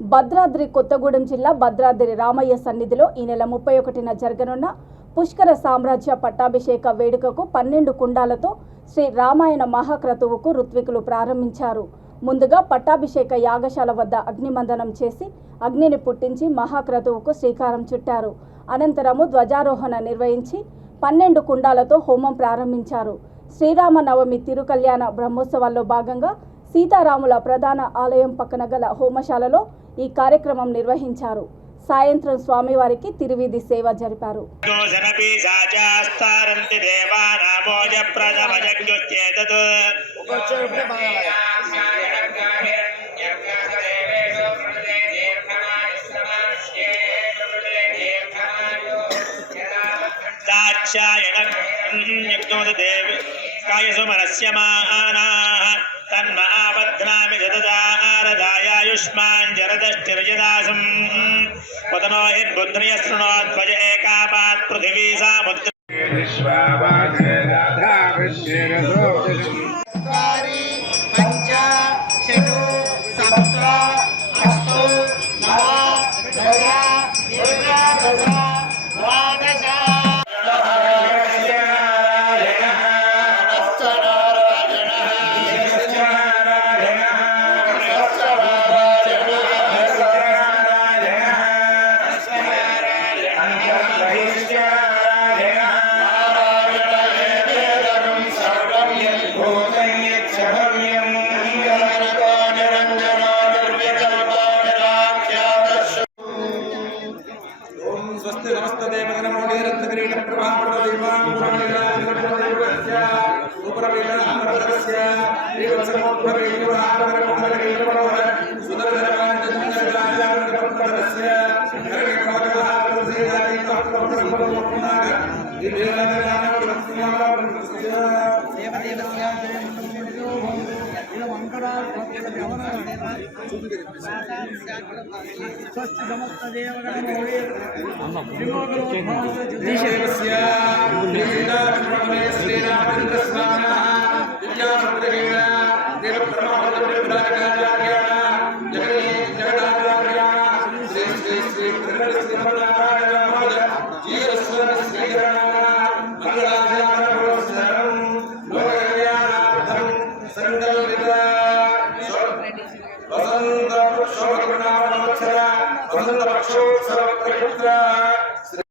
భద్రాద్రి కొత్తగూడెం జిల్లా భద్రాద్రి రామయ్య సన్నిధిలో ఈ నెల 31న జరగనున్న పుష్కర సామ్రాజ్య పట్టాభిషేక వేడుకకు 12 కుండాలతో శ్రీ రామాయణ మహాక్రతువుకు ఋత్వికులు ప్రారంభించారు. ముందుగా పట్టాభిషేక యాగశాల వద్ద అగ్నిమందనం చేసి అగ్నిని పుట్టించి మహాక్రతువుకు శ్రీకారం చుట్టారు. అనంతరము ధ్వజారోహణ నిర్వహించి 12 కుండాలతో హోమం ప్రారంభించారు. శ్రీరామనవమి తిరుకల్యాణ బ్రహ్మోత్సవాల్లో భాగంగా సీతారాముల ప్రధాన ఆలయం పక్కన గల హోమశాలలో ఈ కార్యక్రమం నిర్వహించారు. సాయంత్రం స్వామివారికి తిరువీధి సేవ జరిపారు. तन्मापद्नामि सततारदायायुष्मान् जरदश्चिरजदासम् पतनो यद्बुद्ध्रियस्तृणोध्वज एकापात् पृथिवी सा मुद्रा पंच षट् सप्त अष्ट नव दश 11 द्वादश श्रीराम